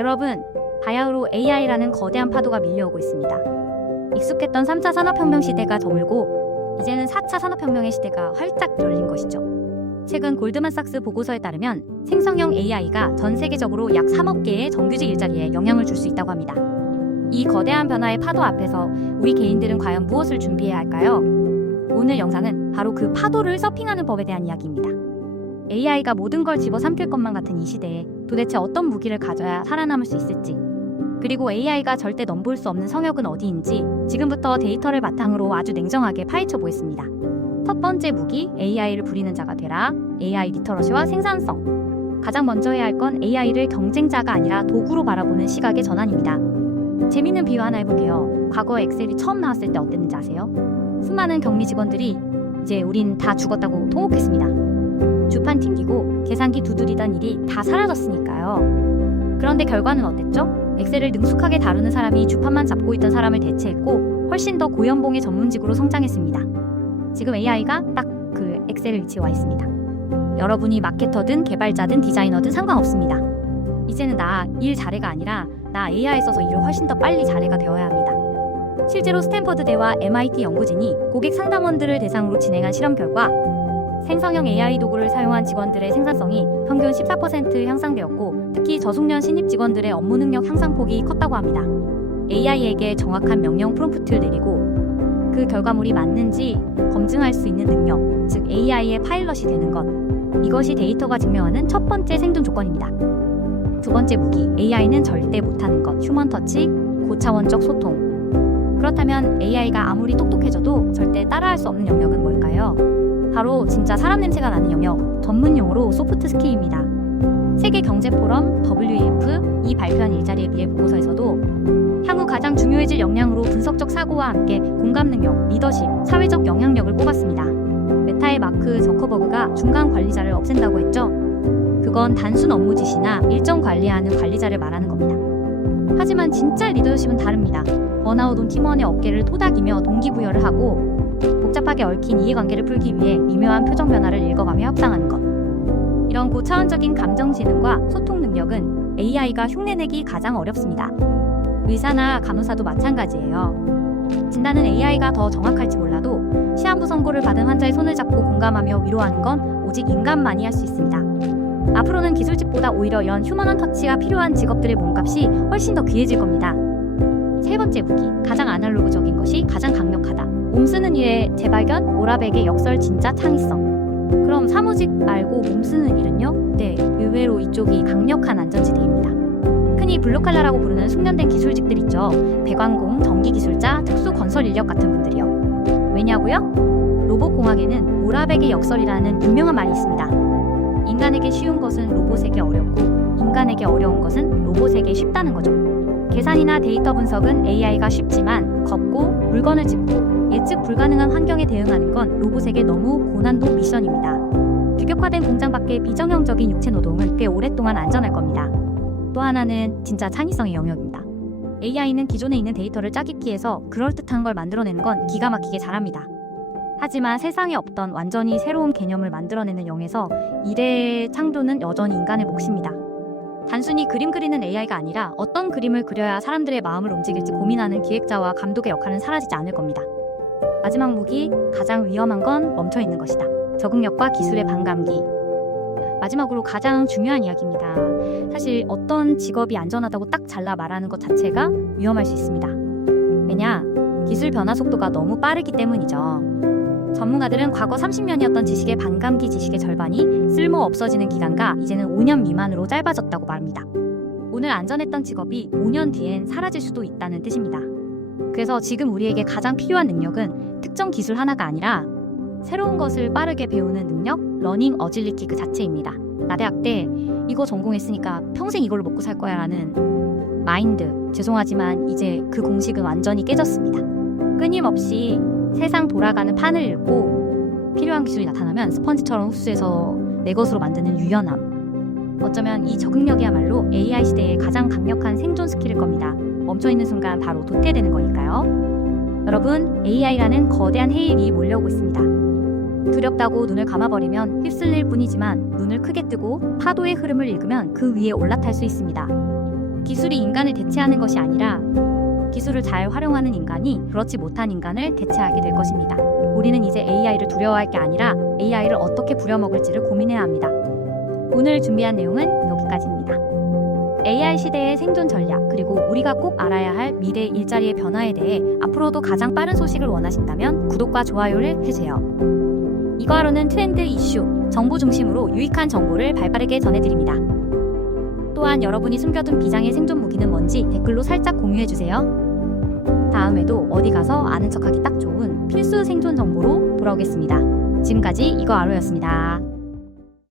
여러분, 바야흐로 AI라는 거대한 파도가 밀려오고 있습니다. 익숙했던 3차 산업혁명 시대가 저물고 이제는 4차 산업혁명의 시대가 활짝 열린 것이죠. 최근 골드만삭스 보고서에 따르면 생성형 AI가 전 세계적으로 약 3억 개의 정규직 일자리에 영향을 줄 수 있다고 합니다. 이 거대한 변화의 파도 앞에서 우리 개인들은 과연 무엇을 준비해야 할까요? 오늘 영상은 바로 그 파도를 서핑하는 법에 대한 이야기입니다. AI가 모든 걸 집어삼킬 것만 같은 이 시대에 도대체 어떤 무기를 가져야 살아남을 수 있을지, 그리고 AI가 절대 넘볼 수 없는 성역은 어디인지 지금부터 데이터를 바탕으로 아주 냉정하게 파헤쳐 보겠습니다. 첫 번째 무기, AI를 부리는 자가 되라. AI 리터러시와 생산성. 가장 먼저 해야 할 건 AI를 경쟁자가 아니라 도구로 바라보는 시각의 전환입니다. 재미있는 비유 하나 해볼게요. 과거 엑셀이 처음 나왔을 때 어땠는지 아세요? 수많은 격리 직원들이 이제 우린 다 죽었다고 통곡했습니다. 주판 튕기고 계산기 두드리던 일이 다 사라졌으니까요. 그런데 결과는 어땠죠? 엑셀을 능숙하게 다루는 사람이 주판만 잡고 있던 사람을 대체했고 훨씬 더 고연봉의 전문직으로 성장했습니다. 지금 AI가 딱 그 엑셀 위치에 와 있습니다. 여러분이 마케터든 개발자든 디자이너든 상관없습니다. 이제는 나 일 잘해가 아니라 나 AI 써서 일을 훨씬 더 빨리 잘해가 되어야 합니다. 실제로 스탠퍼드대와 MIT 연구진이 고객 상담원들을 대상으로 진행한 실험 결과 생성형 AI 도구를 사용한 직원들의 생산성이 평균 14% 향상되었고 특히 저숙련 신입 직원들의 업무 능력 향상폭이 컸다고 합니다. AI에게 정확한 명령 프롬프트를 내리고 그 결과물이 맞는지 검증할 수 있는 능력, 즉 AI의 파일럿이 되는 것, 이것이 데이터가 증명하는 첫 번째 생존 조건입니다. 두 번째 무기, AI는 절대 못하는 것, 휴먼 터치, 고차원적 소통. 그렇다면 AI가 아무리 똑똑해져도 절대 따라할 수 없는 영역은 뭘까요? 바로 진짜 사람 냄새가 나는 영역, 전문 용어로 소프트 스킬입니다. 세계 경제 포럼 WEF 이 발표한 일자리에 비해 보고서에서도 향후 가장 중요해질 역량으로 분석적 사고와 함께 공감 능력, 리더십, 사회적 영향력을 꼽았습니다. 메타의 마크 저커버그가 중간 관리자를 없앤다고 했죠. 그건 단순 업무 지시나 일정 관리하는 관리자를 말하는 겁니다. 하지만 진짜 리더십은 다릅니다. 번아웃 온 팀원의 어깨를 토닥이며 동기부여를 하고 복잡하게 얽힌 이해관계를 풀기 위해 미묘한 표정 변화를 읽어가며 협상하는 것. 이런 고차원적인 감정 지능과 소통 능력은 AI가 흉내내기 가장 어렵습니다. 의사나 간호사도 마찬가지예요. 진단은 AI가 더 정확할지 몰라도 시한부 선고를 받은 환자의 손을 잡고 공감하며 위로하는 건 오직 인간만이 할 수 있습니다. 앞으로는 기술직보다 오히려 이런 휴먼한 터치가 필요한 직업들의 몸값이 훨씬 더 귀해질 겁니다. 세 번째 무기, 가장 아날로그적인 것이 가장 강력하다. 몸 쓰는 일의 재발견, 오라백의 역설 진짜 창의성. 그럼 사무직 말고 몸 쓰는 일은요? 네, 의외로 이쪽이 강력한 안전지대입니다. 흔히 블루칼라라고 부르는 숙련된 기술직들 있죠. 배관공, 전기기술자, 특수건설 인력 같은 분들이요. 왜냐고요? 로봇공학에는 오라백의 역설이라는 유명한 말이 있습니다. 인간에게 쉬운 것은 로봇에게 어렵고 인간에게 어려운 것은 로봇에게 쉽다는 거죠. 계산이나 데이터 분석은 AI가 쉽지만 걷고 물건을 짚고 예측 불가능한 환경에 대응하는 건 로봇에게 너무 고난도 미션입니다. 규격화된 공장 밖의 비정형적인 육체 노동은 꽤 오랫동안 안전할 겁니다. 또 하나는 진짜 창의성의 영역입니다. AI는 기존에 있는 데이터를 짜깁기해서 그럴듯한 걸 만들어내는 건 기가 막히게 잘합니다. 하지만 세상에 없던 완전히 새로운 개념을 만들어내는 영에서 일의 창조는 여전히 인간의 몫입니다. 단순히 그림 그리는 AI가 아니라 어떤 그림을 그려야 사람들의 마음을 움직일지 고민하는 기획자와 감독의 역할은 사라지지 않을 겁니다. 마지막 무기, 가장 위험한 건 멈춰있는 것이다. 적응력과 기술의 반감기. 마지막으로 가장 중요한 이야기입니다. 사실 어떤 직업이 안전하다고 딱 잘라 말하는 것 자체가 위험할 수 있습니다. 왜냐? 기술 변화 속도가 너무 빠르기 때문이죠. 전문가들은 과거 30년이었던 지식의 반감기 지식의 절반이 쓸모 없어지는 기간과 이제는 5년 미만으로 짧아졌다고 말합니다. 오늘 안전했던 직업이 5년 뒤엔 사라질 수도 있다는 뜻입니다. 그래서 지금 우리에게 가장 필요한 능력은 특정 기술 하나가 아니라 새로운 것을 빠르게 배우는 능력, 러닝 어질리티 그 자체입니다. 나 대학 때 이거 전공했으니까 평생 이걸로 먹고 살 거야 라는 마인드, 죄송하지만 이제 그 공식은 완전히 깨졌습니다. 끊임없이 세상 돌아가는 판을 읽고 필요한 기술이 나타나면 스펀지처럼 흡수해서 내 것으로 만드는 유연함. 어쩌면 이 적응력이야말로 AI 시대의 가장 강력한 생존 스킬일 겁니다. 멈춰있는 순간 바로 도태되는 거니까요. 여러분, AI라는 거대한 해일이 몰려오고 있습니다. 두렵다고 눈을 감아버리면 휩쓸릴 뿐이지만 눈을 크게 뜨고 파도의 흐름을 읽으면 그 위에 올라탈 수 있습니다. 기술이 인간을 대체하는 것이 아니라 기술을 잘 활용하는 인간이 그렇지 못한 인간을 대체하게 될 것입니다. 우리는 이제 AI를 두려워할 게 아니라 AI를 어떻게 부려먹을지를 고민해야 합니다. 오늘 준비한 내용은 여기까지입니다. AI 시대의 생존 전략, 그리고 우리가 꼭 알아야 할 미래 일자리의 변화에 대해 앞으로도 가장 빠른 소식을 원하신다면 구독과 좋아요를 해주세요. 이거 하루는 트렌드 이슈, 정보 중심으로 유익한 정보를 발빠르게 전해드립니다. 또한 여러분이 숨겨둔 비장의 생존 무기는 뭔지 댓글로 살짝 공유해주세요. 다음에도 어디 가서 아는 척하기 딱 좋은 필수 생존 정보로 돌아오겠습니다. 지금까지 이거 하루였습니다.